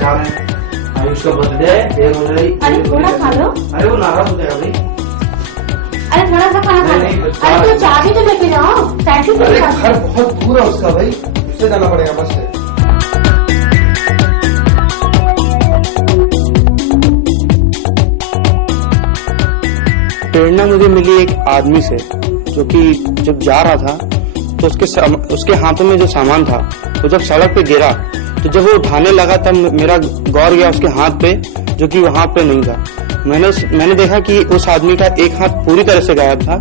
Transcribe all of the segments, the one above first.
जा रहे हैं। आयुष का बर्थडे है, देर हो जाएगी। अरे थोड़ा खा लो। अरे वो नाराज हो जाएगा भाई। अरे थोड़ा सा खाना खा लो। अरे तो चाबी तो लेके जाओ। टैक्सी से अरे घर बहुत दूर है उसका भाई, उससे जाना पड़ेगा बस से। प्रेरणा मुझे मिली एक आदमी से, जो कि जब जा रहा था तो उसके हाथों में जो सामान था वो जब सड़क पे गिरा तो जब वो उठाने लगा तब मेरा गौर गया उसके हाथ पे, जो कि वहां पे नहीं था। मैंने देखा कि उस आदमी का एक हाथ पूरी तरह से गायब था,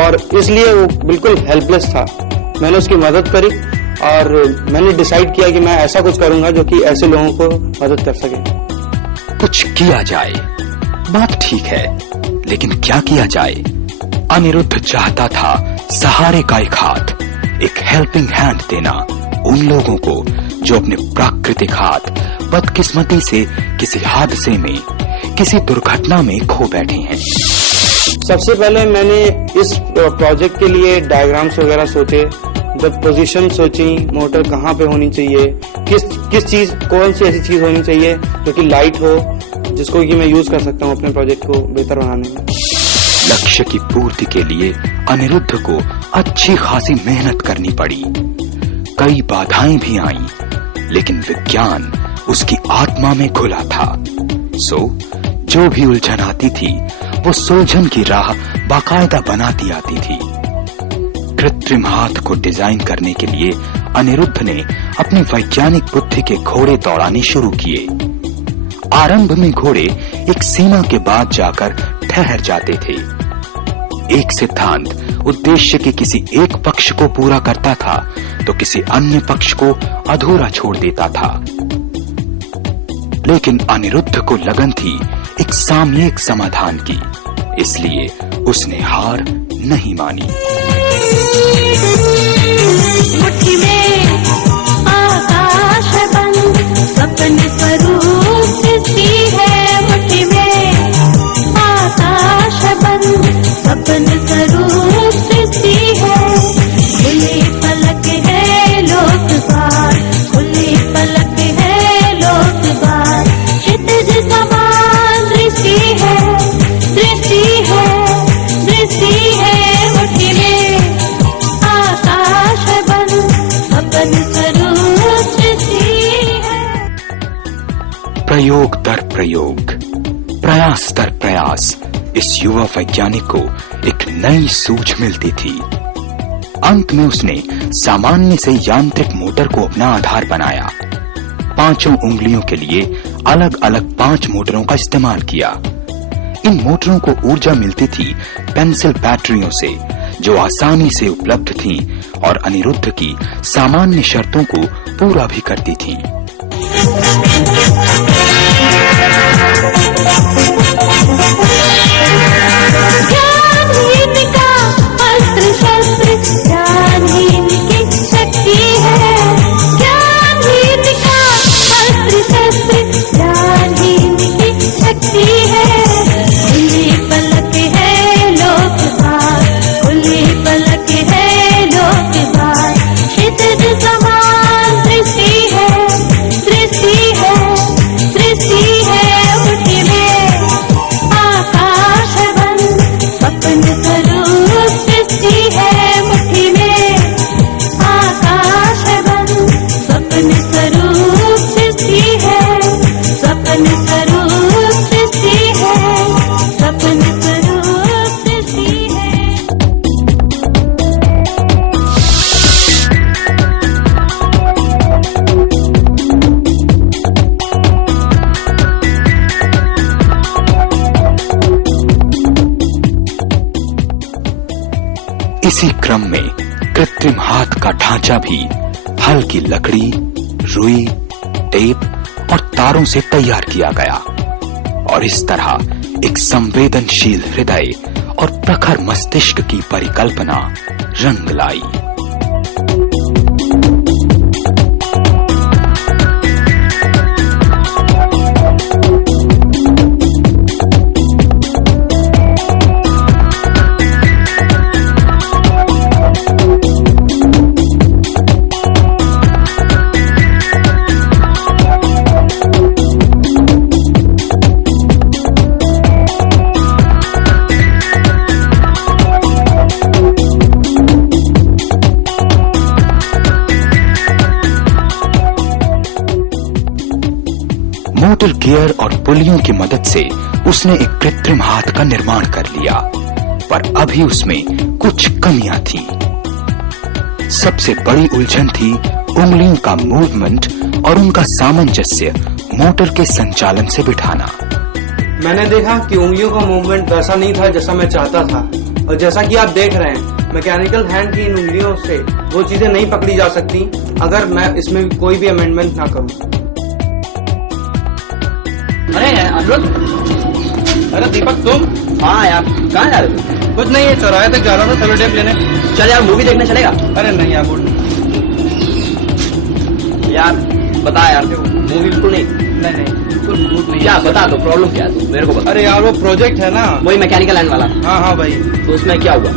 और इसलिए वो बिल्कुल हेल्पलेस था। मैंने उसकी मदद करी और मैंने डिसाइड किया कि मैं ऐसा कुछ करूंगा जो कि ऐसे लोगों को मदद कर सके। कुछ किया जाए, बात ठीक है, लेकिन क्या किया जाए? अनिरुद्ध चाहता था सहारे का एक हाथ, एक हेल्पिंग हैंड देना उन लोगों को जो अपने प्राकृतिक हाथ बदकिस्मती से किसी हादसे में, किसी दुर्घटना में खो बैठे हैं। सबसे पहले मैंने इस प्रोजेक्ट के लिए डायग्राम्स वगैरह सोचे, जब पोजीशन सोची, मोटर कहाँ पे होनी चाहिए, किस चीज, कौन सी ऐसी चीज होनी चाहिए जो कि लाइट हो, जिसको कि मैं यूज कर सकता हूँ अपने प्रोजेक्ट को बेहतर बनाने में। लक्ष्य की पूर्ति के लिए अनिरुद्ध को अच्छी खासी मेहनत करनी पड़ी। कई बाधाएं भी आईं, लेकिन विज्ञान उसकी आत्मा में घुला था। जो भी उलझन आती थी वो सुलझन की राह बाकायदा बनाती आती थी। कृत्रिम हाथ को डिजाइन करने के लिए अनिरुद्ध ने अपनी वैज्ञानिक बुद्धि के घोड़े दौड़ाने शुरू किए। आरंभ में घोड़े एक सीमा के बाद जाकर ठहर जाते थे। एक सिद्धांत उद्देश्य के किसी एक पक्ष को पूरा करता था तो किसी अन्य पक्ष को अधूरा छोड़ देता था। लेकिन अनिरुद्ध को लगन थी एक सामयिक समाधान की, इसलिए उसने हार नहीं मानी। मुट्ठी में आकाश बंद सपने स्वरूप सृष्टि है। मुट्ठी में आकाश बंद सपने स्वरूप सृष्टि है। खुली पलक है लोकपाल, खुली पलक है लोकपाल। क्षितिज समान दृष्टि है, दृष्टि है, दृष्टि है। मुट्ठी में आकाश बंद सपने स्वरूप सृष्टि है। प्रयोग दर प्रयोग, प्रयास दर प्रयास, इस युवा वैज्ञानिक को एक नई सूझ मिलती थी। अंत में उसने सामान्य से यांत्रिक मोटर को अपना आधार बनाया। 5 उंगलियों के लिए अलग अलग 5 मोटरों का इस्तेमाल किया। इन मोटरों को ऊर्जा मिलती थी पेंसिल बैटरियों से, जो आसानी से उपलब्ध थीं और अनिरुद्ध की सामान्य शर्तों को पूरा भी करती थीं। ज्ञानहीन का अस्त्र शस्त्र ज्ञानहीन की शक्ति है। ज्ञानहीन का अस्त्र शस्त्र ज्ञानहीन की शक्ति है। खुली पलक है लोकपाल, खुली पलक है लोकपाल। क्षितिज समान दृष्टि है, दृष्टि है, दृष्टि है। मुट्ठी में आकाश बंद सपने स्वरूप सृष्टि है। मुट्ठी में आकाश बंद सपने स्वरूप सृष्टि है। सपने स्वरूप सृष्टि है, सपने स्वरूप सृष्टि है। इसी क्रम में कृत्रिम हाथ का ढांचा भी हल्की लकड़ी, रुई, टेप और तारों से तैयार किया गया और इस तरह एक संवेदनशील हृदय और प्रखर मस्तिष्क की परिकल्पना रंग लाई। मोटर गियर और पुलियों की मदद से उसने एक कृत्रिम हाथ का निर्माण कर लिया, पर अभी उसमें कुछ कमियां थी। सबसे बड़ी उलझन थी उंगलियों का मूवमेंट और उनका सामंजस्य मोटर के संचालन से बिठाना। मैंने देखा कि उंगलियों का मूवमेंट वैसा नहीं था जैसा मैं चाहता था, और जैसा कि आप देख रहे हैं मैकेनिकल हैंड की इन उंगलियों से वो चीजें नहीं पकड़ी जा सकती अगर मैं इसमें कोई भी अमेंडमेंट ना करूं। अरे अनिरुद्ध, अरे दीपक तुम? हाँ यार, कहाँ जा रहे हो? कुछ नहीं, चौराहे तक जा रहा था सेलो टेप लेने। चल यार, मूवी देखने चलेगा? अरे नहीं यार, बोल यार बता यार, मूवी बिल्कुल नहीं। नहीं बिल्कुल मूड नहीं। क्या बता दो, प्रॉब्लम क्या है तू मेरे को बता। अरे यार वो प्रोजेक्ट है ना, वही मैकेनिकल हैंड वाला। हाँ भाई। तो उसमें क्या हुआ?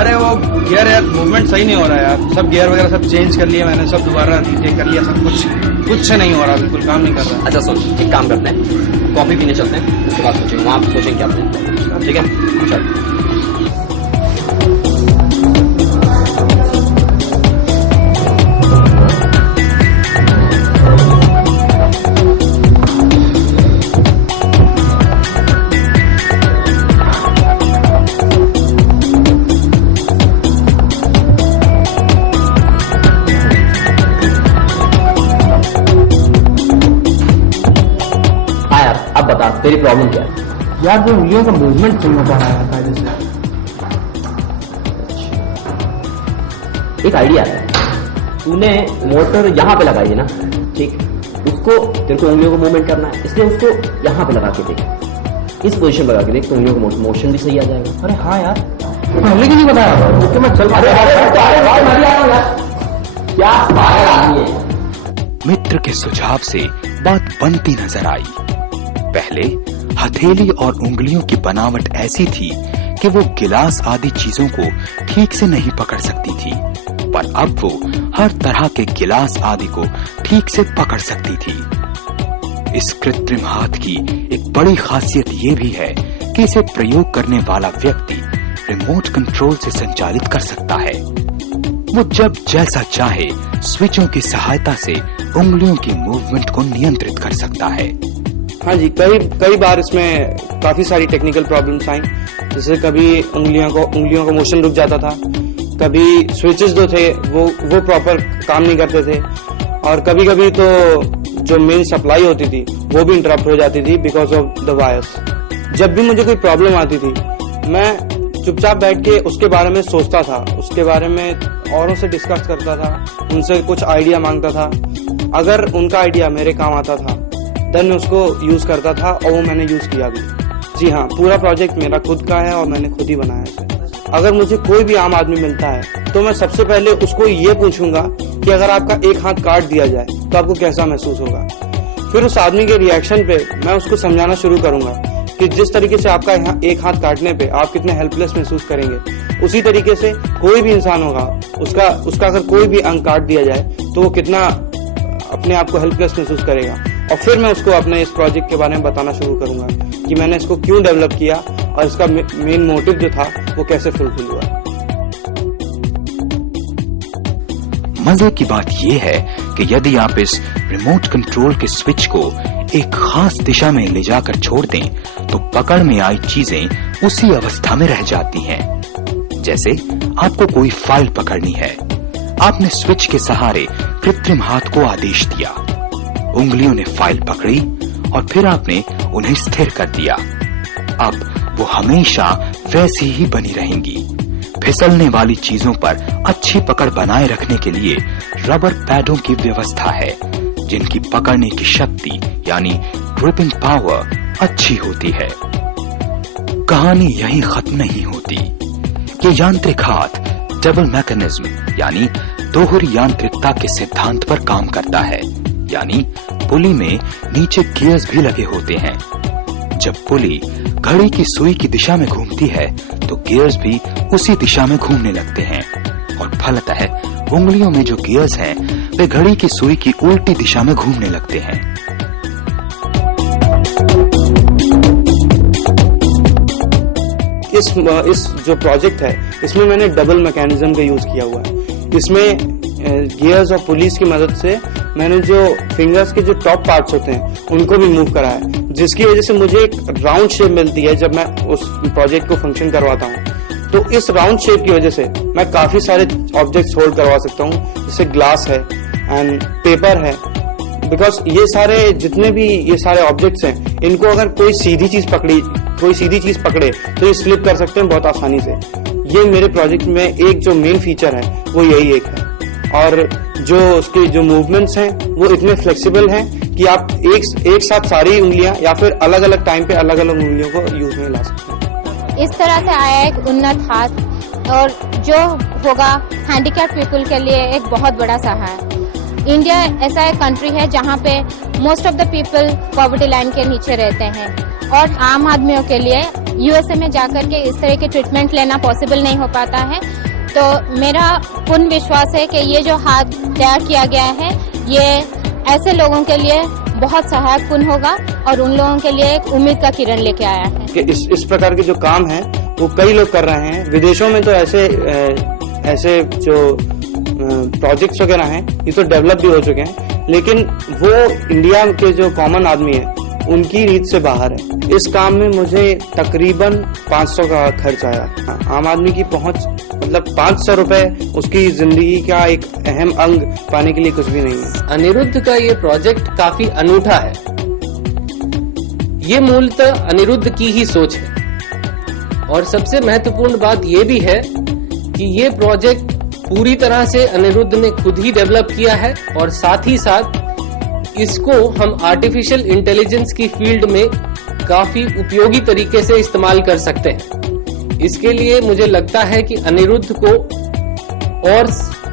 अरे वो गियर यार मूवमेंट सही नहीं हो रहा यार, सब गियर वगैरह सब चेंज कर लिए मैंने, सब दोबारा रीटेक कर लिया, सब कुछ से नहीं हो रहा, बिल्कुल काम नहीं कर रहा। अच्छा सुन, एक काम करते हैं, कॉफी पीने चलते हैं, उसके बाद सोचेंगे, वहाँ सोचेंगे क्या अपने। ठीक है चल। अब बता तेरी प्रॉब्लम क्या है? यार जो उंगलियों का मूवमेंट नहीं हो पा रहा है कायदे से। एक आइडिया है, तूने मोटर यहाँ पे लगाई है ना, ठीक, उसको तेरे को उंगलियों को मूवमेंट करना है, इसलिए उसको यहाँ पे लगा के देख, इस पोजीशन लगा के देख, तो उंगलियों का मोशन भी सही आ जाएगा। अरे हाँ यार, पहले क्यों नहीं बताया? ओके मैं चल। क्या पागल आदमी है। मित्र के सुझाव से बात बनती नजर आई। पहले हथेली और उंगलियों की बनावट ऐसी थी कि वो गिलास आदि चीजों को ठीक से नहीं पकड़ सकती थी, पर अब वो हर तरह के गिलास आदि को ठीक से पकड़ सकती थी। इस कृत्रिम हाथ की एक बड़ी खासियत ये भी है कि इसे प्रयोग करने वाला व्यक्ति रिमोट कंट्रोल से संचालित कर सकता है। वो जब जैसा चाहे स्विचों की सहायता से उंगलियों की मूवमेंट को नियंत्रित कर सकता है। हाँ जी, कई बार इसमें काफी सारी टेक्निकल प्रॉब्लम्स आई, जैसे कभी उंगलियों का मोशन रुक जाता था, कभी स्विचेस जो थे वो प्रॉपर काम नहीं करते थे, और कभी कभी तो जो मेन सप्लाई होती थी वो भी इंटरप्ट हो जाती थी बिकॉज ऑफ द वायर्स। जब भी मुझे कोई प्रॉब्लम आती थी मैं चुपचाप बैठ के उसके बारे में सोचता था, उसके बारे में औरों से डिस्कस करता था, उनसे कुछ आइडिया मांगता था। अगर उनका आइडिया मेरे काम आता था देन मैं उसको यूज करता था, और वो मैंने यूज किया भी। जी हाँ, पूरा प्रोजेक्ट मेरा खुद का है और मैंने खुद ही बनाया है। अगर मुझे कोई भी आम आदमी मिलता है तो मैं सबसे पहले उसको ये पूछूंगा कि अगर आपका एक हाथ काट दिया जाए तो आपको कैसा महसूस होगा। फिर उस आदमी के रिएक्शन पे मैं उसको समझाना शुरू करूंगा कि जिस तरीके से आपका एक हाथ काटने पे आप कितने हेल्पलेस महसूस करेंगे, उसी तरीके से कोई भी इंसान होगा उसका अगर कोई भी अंग काट दिया जाए तो वो कितना अपने आप को हेल्पलेस महसूस करेगा। और फिर मैं उसको अपने इस प्रोजेक्ट के बारे में बताना शुरू करूंगा कि मैंने इसको क्यों डेवलप किया और इसका मेन मोटिव जो था वो कैसे फुलफिल हुआ। मजे की बात यह है कि यदि आप इस रिमोट कंट्रोल के स्विच को एक खास दिशा में ले जाकर छोड़ दें तो पकड़ में आई चीजें उसी अवस्था में रह जाती हैं। जैसे आपको कोई फाइल पकड़नी है, आपने स्विच के सहारे कृत्रिम हाथ को आदेश दिया, उंगलियों ने फाइल पकड़ी और फिर आपने उन्हें स्थिर कर दिया। अब वो हमेशा वैसी ही बनी रहेंगी। फिसलने वाली चीजों पर अच्छी पकड़ बनाए रखने के लिए रबर पैडों की व्यवस्था है, जिनकी पकड़ने की शक्ति यानी ग्रिपिंग पावर अच्छी होती है। कहानी यहीं खत्म नहीं होती। ये यांत्रिक हाथ डबल मैकेनिज्म यानी दोहरी यांत्रिकता के सिद्धांत पर काम करता है, यानी पुली में नीचे गियर्स भी लगे होते हैं। जब पुली घड़ी की सुई की दिशा में घूमती है तो गियर्स भी उसी दिशा में घूमने लगते हैं, और फलतः उंगलियों में जो गियर्स हैं वे घड़ी की सुई की उल्टी दिशा में घूमने लगते हैं। इस जो प्रोजेक्ट है इसमें मैंने डबल मैकेनिज्म का यूज किया हुआ है। इसमें गियर्स और पुलिस की मदद से मैंने जो फिंगर्स के जो टॉप पार्ट्स होते हैं उनको भी मूव करा है, जिसकी वजह से मुझे एक राउंड शेप मिलती है जब मैं उस प्रोजेक्ट को फंक्शन करवाता हूँ। तो इस राउंड शेप की वजह से मैं काफी सारे ऑब्जेक्ट्स होल्ड करवा सकता हूँ, जैसे ग्लास है एंड पेपर है। बिकॉज ये सारे जितने भी ये सारे ऑब्जेक्ट्स हैं, इनको अगर कोई सीधी चीज पकड़े तो ये स्लिप कर सकते हैं बहुत आसानी से। ये मेरे प्रोजेक्ट में एक जो मेन फीचर है वो यही एक है। और जो उसके जो मूवमेंट्स हैं वो इतने फ्लेक्सिबल हैं कि आप एक साथ सारी उंगलियां या फिर अलग अलग टाइम पे अलग अलग उंगलियों को यूज में ला सकते हैं। इस तरह से आया एक उन्नत हाथ, और जो होगा हैंडीकैप पीपल के लिए एक बहुत बड़ा सहारा। इंडिया ऐसा एक कंट्री है जहाँ पे most of the people poverty line के नीचे रहते हैं, और आम आदमियों के लिए यूएसए में जाकर के इस तरह के ट्रीटमेंट लेना पॉसिबल नहीं हो पाता है। तो मेरा पूर्ण विश्वास है कि ये जो हाथ तैयार किया गया है ये ऐसे लोगों के लिए बहुत सहायक पूर्ण होगा, और उन लोगों के लिए एक उम्मीद का किरण लेके आया है कि इस प्रकार के जो काम है वो कई लोग कर रहे हैं। विदेशों में तो ऐसे जो प्रोजेक्ट्स वगैरह हैं ये तो डेवलप भी हो चुके हैं, लेकिन वो इंडिया के जो कॉमन आदमी है उनकी रीत से बाहर है। इस काम में मुझे तकरीबन 500 का खर्च आया। आम आदमी की पहुंच मतलब 500 रुपए उसकी जिंदगी का एक अहम अंग पाने के लिए कुछ भी नहीं है। अनिरुद्ध का ये प्रोजेक्ट काफी अनूठा है। ये मूलतः अनिरुद्ध की ही सोच है, और सबसे महत्वपूर्ण बात ये भी है कि ये प्रोजेक्ट पूरी तरह से अनिरुद्ध ने खुद ही डेवलप किया है, और साथ ही साथ इसको हम आर्टिफिशियल इंटेलिजेंस की फील्ड में काफी उपयोगी तरीके से इस्तेमाल कर सकते हैं। इसके लिए मुझे लगता है कि अनिरुद्ध को और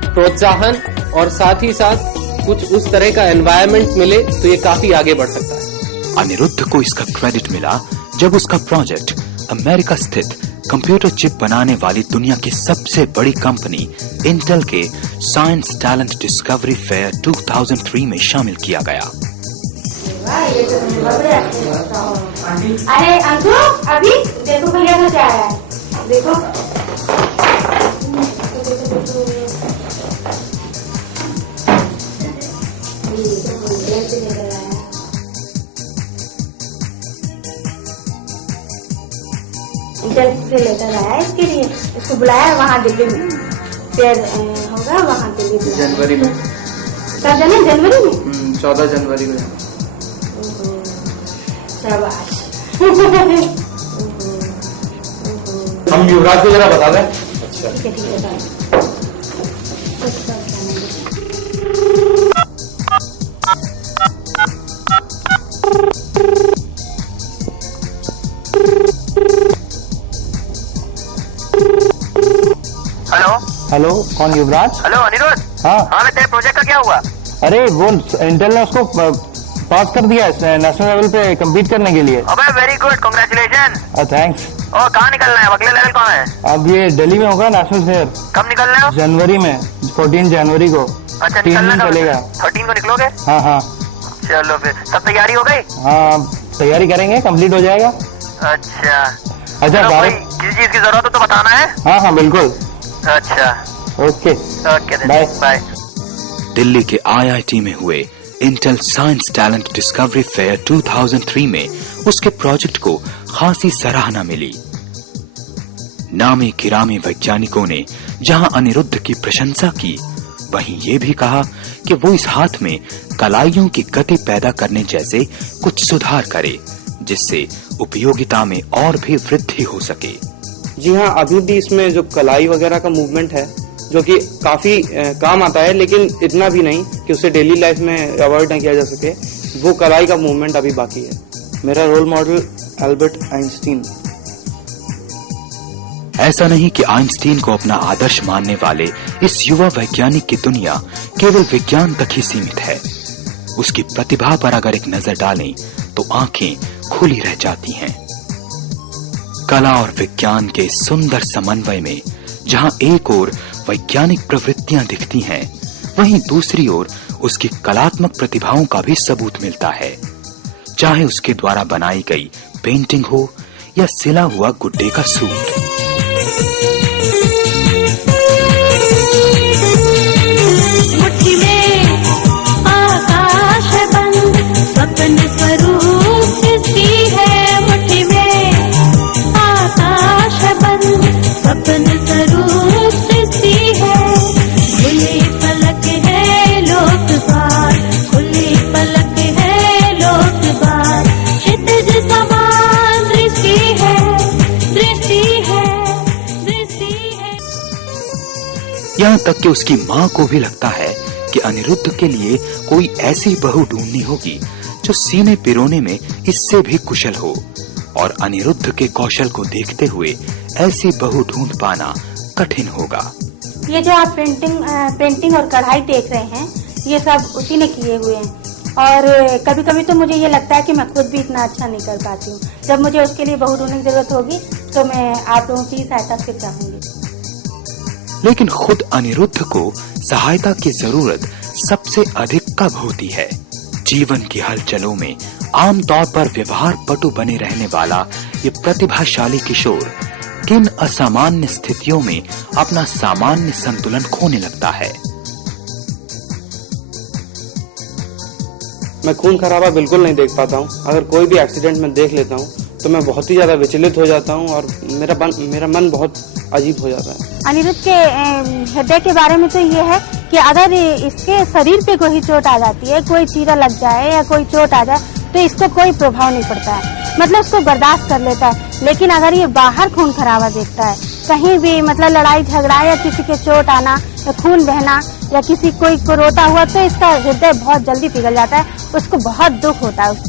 प्रोत्साहन और साथ ही साथ कुछ उस तरह का एनवायरनमेंट मिले तो ये काफी आगे बढ़ सकता है। अनिरुद्ध को इसका क्रेडिट मिला जब उसका प्रोजेक्ट अमेरिका स्थित कंप्यूटर चिप बनाने वाली दुनिया की सबसे बड़ी कंपनी इंटेल के साइंस टैलेंट डिस्कवरी फेयर 2003 में शामिल किया गया। अरे अंकु, अभी देखो भैया का क्या आया है, देखो। इंटेल से लेकर आया है इसके लिए, इसको बुलाया वहाँ दिल्ली में, फिर होगा वहाँ दिल्ली बुलाया। जनवरी में। कब जाना? जनवरी में। 14 जनवरी में। शाबाश। हम युवराज को जरा बता दें। ठीक है, ठीक है, बताओ। हेलो, कौन? युवराज? हेलो अनिरुद्ध। हाँ मैं तेरे प्रोजेक्ट का क्या हुआ? अरे वो इंटेल ने उसको पास कर दिया है नेशनल लेवल पे कम्पीट करने के लिए। अबे वेरी गुड, कांग्रेचुलेशन। थैंक्स। और कहाँ निकलना है? अगले लेवल कहाँ है? अब ये दिल्ली में होगा नेशनल फेयर। कब निकलना है? जनवरी में, 14 जनवरी को। अच्छा, 3 दिन निकलना चलेगा। 13 को निकलोगे? हाँ हाँ चलो फिर, सब तैयारी हो गई? हाँ, तैयारी करेंगे, कंप्लीट हो जाएगा। अच्छा अच्छा, कोई भारत। किसी चीज की जरूरत हो तो बताना है। हाँ हाँ बिल्कुल। अच्छा okay okay, bye bye. Delhi के आईआईटी में हुए Intel science talent discovery fair 2003 में उसके प्रोजेक्ट को खासी सराहना मिली। नामी गिरामी वैज्ञानिकों ने जहां अनिरुद्ध की प्रशंसा की, वहीं ये भी कहा कि वो इस हाथ में कलाइयों की गति पैदा करने जैसे कुछ सुधार करे, जिससे उपयोगिता में और भी वृद्धि हो सके। जी हाँ, अभी भी इसमें जो कलाई वगैरह का मूवमेंट है जो कि काफी काम आता है, लेकिन इतना भी नहीं कि उसे डेली लाइफ में अवॉइड ना किया जा सके। वो कलाई का मूवमेंट अभी बाकी है। मेरा रोल मॉडल एल्बर्ट आइंस्टीन। ऐसा नहीं कि आइंस्टीन को अपना आदर्श मानने वाले इस युवा वैज्ञानिक की दुनिया केवल विज्ञान तक ही सीमित है। उसकी प्रतिभा पर अगर एक नजर डालें तो आंखें खुली रह जाती हैं। कला और विज्ञान के सुंदर समन्वय में जहां एक ओर वैज्ञानिक प्रवृत्तियां दिखती हैं, वहीं दूसरी ओर उसकी कलात्मक प्रतिभाओं का भी सबूत मिलता है। चाहे उसके द्वारा बनाई गई पेंटिंग हो या सिला हुआ गुड्डे का सूट। मुट्ठी में आ यहाँ तक कि उसकी माँ को भी लगता है कि अनिरुद्ध के लिए कोई ऐसी बहू ढूंढनी होगी जो सीने पिरोने में इससे भी कुशल हो, और अनिरुद्ध के कौशल को देखते हुए ऐसी बहू ढूंढ पाना कठिन होगा। ये जो आप पेंटिंग और कढ़ाई देख रहे हैं, ये सब उसी ने किए हुए हैं। और कभी कभी तो मुझे ये लगता है कि मैं खुद भी इतना अच्छा नहीं कर पाती हूँ। जब मुझे उसके लिए बहू ढूंढने की जरूरत होगी तो मैं आप लोगों की सहायता फिर चाहूंगी। लेकिन खुद अनिरुद्ध को सहायता की जरूरत सबसे अधिक कब होती है? जीवन की हलचलों में आमतौर पर व्यवहार पटु बने रहने वाला ये प्रतिभाशाली किशोर किन असामान्य स्थितियों में अपना सामान्य संतुलन खोने लगता है? मैं खून खराबा बिल्कुल नहीं देख पाता हूँ। अगर कोई भी एक्सीडेंट में देख लेता हूँ तो मैं बहुत ही ज्यादा विचलित हो जाता हूँ और मेरा मन बहुत अजीब हो जाता है। अनिरुद्ध के हृदय के बारे में तो ये है कि अगर इसके शरीर पे कोई चोट आ जाती है, कोई चीरा लग जाए या कोई चोट आ जाए तो इसको कोई प्रभाव नहीं पड़ता है, मतलब उसको बर्दाश्त कर लेता है। लेकिन अगर ये बाहर खून खराबा देखता है, कहीं भी मतलब लड़ाई झगड़ा या किसी के चोट आना या खून बहना या किसी कोई को रोता हुआ, तो इसका हृदय बहुत जल्दी पिघल जाता है। उसको बहुत दुख होता है उस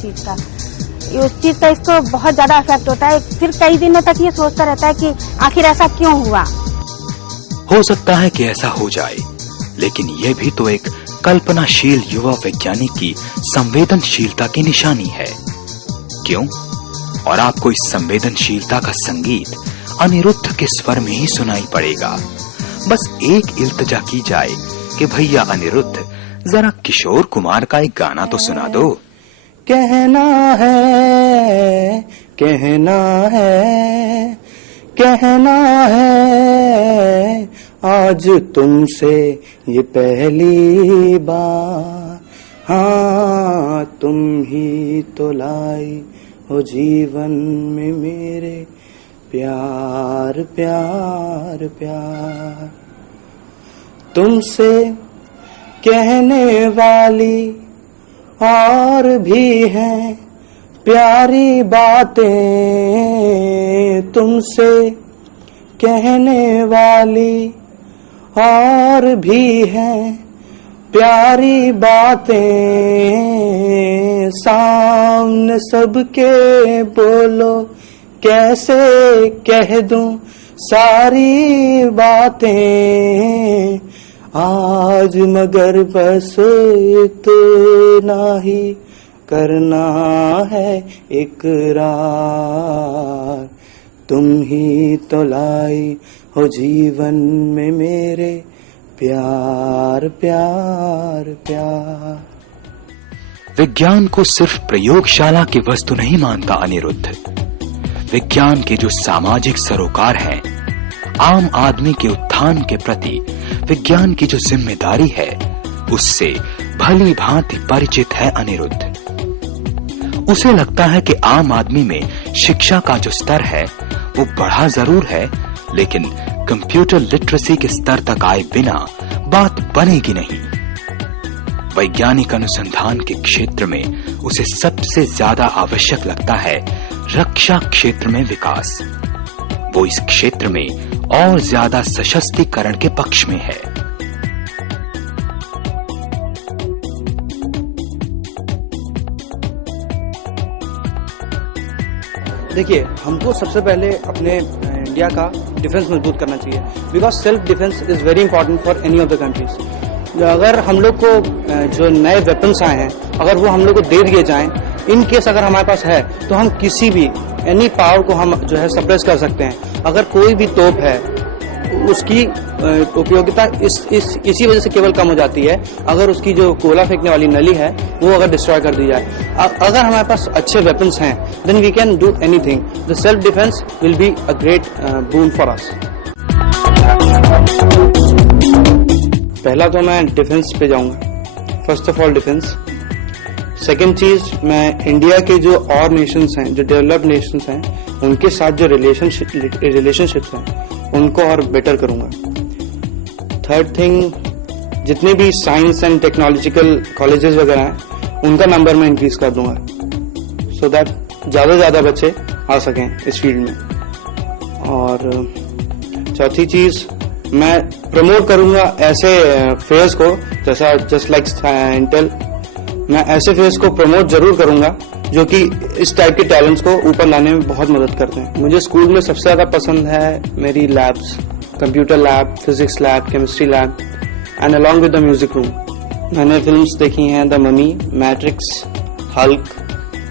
चीज का इसको बहुत ज्यादा इफेक्ट होता है। फिर कई दिनों तक ये सोचता रहता है कि आखिर ऐसा क्यों हुआ। हो सकता है कि ऐसा हो जाए, लेकिन यह भी तो एक कल्पनाशील युवा वैज्ञानिक की संवेदनशीलता की निशानी है। क्यों? और आपको इस संवेदनशीलता का संगीत अनिरुद्ध के स्वर में ही सुनाई पड़ेगा। बस एक इल्तिजा की जाए कि भैया अनिरुद्ध, जरा किशोर कुमार का एक गाना तो सुना दो। कहना है, कहना है, कहना है आज तुमसे ये पहली बार, हाँ तुम ही तो लाई हो जीवन में मेरे प्यार प्यार प्यार। तुमसे कहने वाली और भी हैं प्यारी बातें, तुमसे कहने वाली और भी हैं प्यारी बातें, सामने सबके बोलो कैसे कह दूं सारी बातें आज, मगर बस इतना ही करना है इकरार, तुम ही तो लाई हो जीवन में मेरे प्यार प्यार प्यार। विज्ञान को सिर्फ प्रयोगशाला की वस्तु नहीं मानता अनिरुद्ध। विज्ञान के जो सामाजिक सरोकार हैं, आम आदमी के उत्थान के प्रति विज्ञान की जो जिम्मेदारी है, उससे भली भांति परिचित है अनिरुद्ध। उसे लगता है कि आम आदमी में शिक्षा का जो स्तर है वो बढ़ा जरूर है, लेकिन कंप्यूटर लिटरेसी के स्तर तक आए बिना बात बनेगी नहीं। वैज्ञानिक अनुसंधान के क्षेत्र में उसे सबसे ज्यादा आवश्यक लगता है रक्षा क्षेत्र में विकास। वो इस क्षेत्र में और ज्यादा सशक्तिकरण के पक्ष में है। देखिए, हमको सबसे पहले अपने इंडिया का डिफेंस मजबूत करना चाहिए, because self defence is very important for any of the countries. अगर हम लोग को जो नए वेपन्स आए हैं, अगर वो हम लोग को दे दिए जाएं, इन केस अगर हमारे पास है तो हम किसी भी एनी पावर को हम जो है सप्रेस कर सकते हैं। अगर कोई भी तोप है, उसकी उपयोगिता इसी वजह से केवल कम हो जाती है अगर उसकी जो गोला फेंकने वाली नली है वो अगर डिस्ट्रॉय कर दी जाए। अगर हमारे पास अच्छे वेपन्स हैं, then we can do anything. The self defence will be a great boon for us. पहला तो मैं डिफेंस पे जाऊंगा, first of all defence. Second चीज, मैं इंडिया के जो और नेशंस हैं, जो डेवलप्ड नेशंस हैं, उनके साथ जो रिलेशनशिप्स हैं उनको और बेटर करूंगा। थर्ड थिंग, जितने भी साइंस एंड टेक्नोलॉजिकल कॉलेजेस वगैरह हैं उनका नंबर मैं इंक्रीज कर दूंगा, सो दैट ज्यादा से ज्यादा बच्चे आ सकें इस फील्ड में। और चौथी चीज, मैं प्रमोट करूंगा ऐसे फेयर्स को, जैसा जस्ट लाइक इंटेल, मैं ऐसे फेयर्स को प्रमोट जरूर करूंगा जो कि इस टाइप के टैलेंट्स को ऊपर लाने में बहुत मदद करते हैं। मुझे स्कूल में सबसे ज्यादा पसंद है मेरी labs, computer lab, physics lab, chemistry lab and along with the music room. मैंने फिल्म्स देखी हैं the mummy, matrix, Hulk,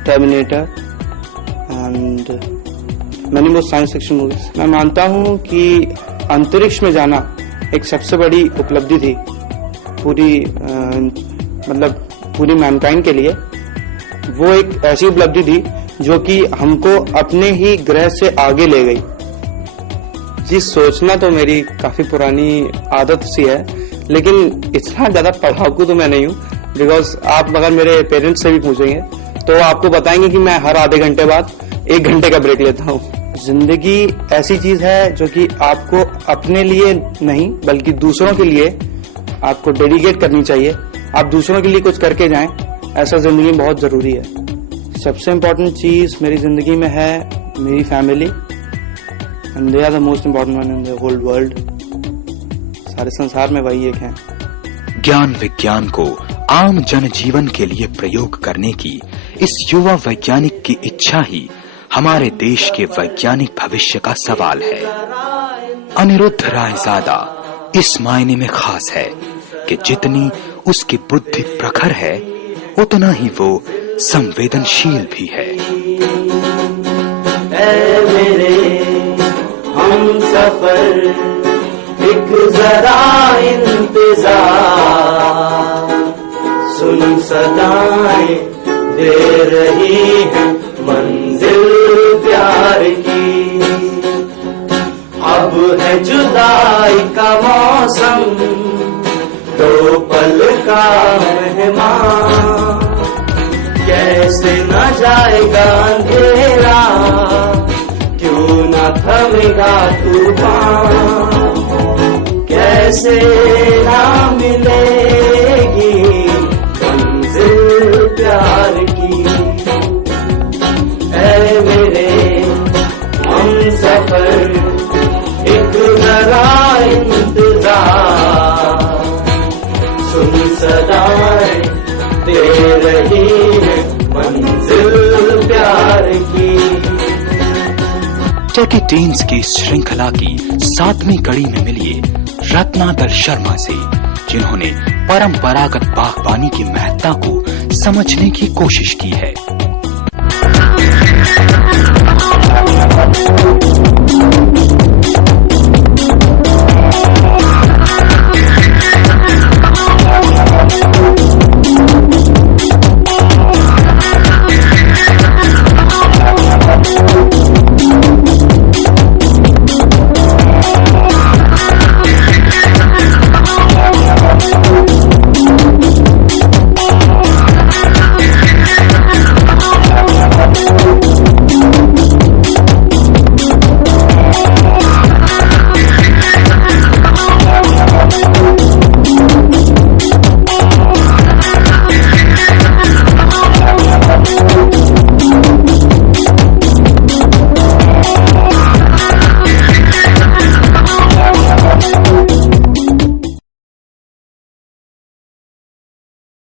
terminator and many more science fiction movies. मैं मानता हूं कि अंतरिक्ष में जाना एक सबसे बड़ी उपलब्धि थी पूरी मैनकाइंड के लिए। वो एक ऐसी उपलब्धि थी जो कि हमको अपने ही ग्रह से आगे ले गई। जी, सोचना तो मेरी काफी पुरानी आदत सी है, लेकिन इतना ज्यादा पढ़ाकू तो मैं नहीं हूँ। बिकॉज आप अगर मेरे पेरेंट्स से भी पूछेंगे तो आपको बताएंगे कि मैं हर आधे घंटे बाद 1 घंटे का ब्रेक लेता हूँ। जिंदगी ऐसी चीज है जो कि आपको अपने लिए नहीं बल्कि दूसरों के लिए आपको डेडिकेट करनी चाहिए। आप दूसरों के लिए कुछ करके जाएं, ऐसा जिंदगी में बहुत जरूरी है। सबसे इम्पोर्टेंट चीज मेरी जिंदगी में है मेरी family, and they are the most important one in the whole world. सारे संसार में वही एक है। ज्ञान विज्ञान को आम जनजीवन के लिए प्रयोग करने की इस युवा वैज्ञानिक की इच्छा ही हमारे देश के वैज्ञानिक भविष्य का सवाल है। अनिरुद्ध रायजादा इस मायने में खास है कि जितनी उसकी बुद्धि प्रखर है उतना ही वो संवेदनशील भी है। ऐ मेरे हमसफर एक जरा इंतजार, सुन सदाएं दे रही है मंजिल प्यार की। अब है जुदाई का मौसम, 2 पल का मेहमान, कैसे न जाएगा अंधेरा, क्यों न थमेगा तूफान, कैसे ना मिलेगी मंजिल प्यार की। ऐ मेरे हमसफर एक जरा इंतजार, सुन सदाएं दे रही है मंजिल प्यार की। टेकी टीम्स की श्रृंखला की 7वीं कड़ी में मिलिए रत्नाकर शर्मा से, जिन्होंने परंपरागत बागवानी की महत्ता को समझने की कोशिश की है।